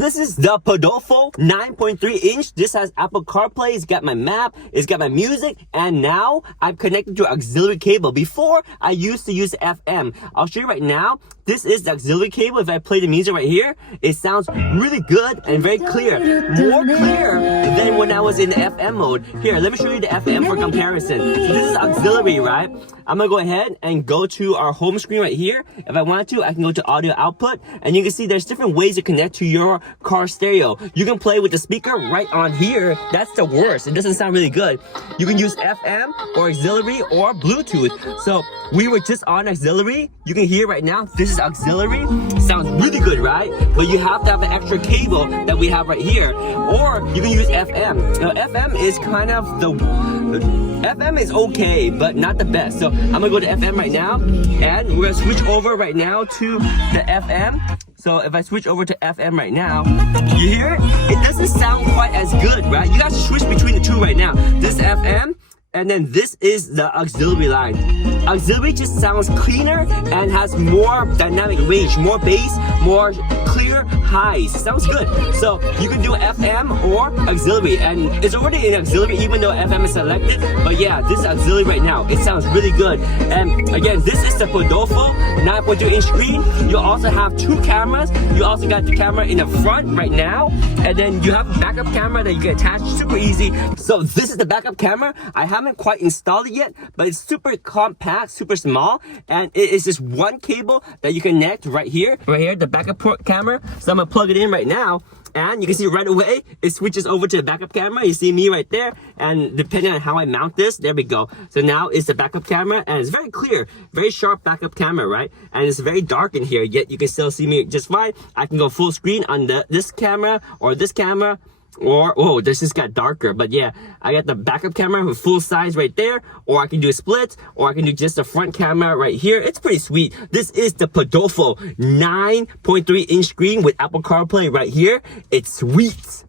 This is the PODOFO 9.3 inch. This has Apple CarPlay, it's got my map, it's got my music, and now I'm connected to auxiliary cable. Before, I used to use FM. I'll show you right now. This is the auxiliary cable. If I play the music right here, it sounds really good and very clear. More clear than when I was in the FM mode. Here, let me show you the FM for comparison. So this is auxiliary, right? I'm gonna go ahead and go to our home screen right here. If I want to, I can go to audio output, and you can see there's different ways to connect to your car stereo. You can play with the speaker right on here. That's the worst. It doesn't sound really good. You can use FM or auxiliary or Bluetooth. So we were just on auxiliary. You can hear right now, this is auxiliary. Sounds really good, right? But you have to have an extra cable that we have right here. Or you can use FM. Now FM is kind of FM is okay, but not the best. So I'm gonna go to FM right now, and we're gonna switch over right now to the FM. So if I switch over to FM right now, you hear it? It doesn't sound quite as good, right? You guys switch between the two right now. This is FM, and then this is the auxiliary line. Auxiliary just sounds cleaner and has more dynamic range, more bass, more clear highs. Sounds good. So you can do FM or auxiliary, and it's already in auxiliary even though FM is selected. But yeah, this is auxiliary right now. It sounds really good. And again, this is the PODOFO 9.2 inch screen. You also have two cameras. You also got the camera in the front right now, and then you have a backup camera that you can attach super easy. So this is the backup camera. I haven't quite installed it yet, but it's super compact, super small, and it is just one cable that you connect right here, the backup camera. So I'm gonna plug it in right now, and you can see right away it switches over to the backup camera. You see me right there, and depending on how I mount this, there we go. So now it's the backup camera, and it's very clear, very sharp backup camera, right? And it's very dark in here, yet you can still see me just fine. I can go full screen on this camera or this camera. Or, oh, this just got darker. But yeah, I got the backup camera with full size right there. Or I can do a split. Or I can do just the front camera right here. It's pretty sweet. This is the PODOFO 9.3 inch screen with Apple CarPlay right here. It's sweet.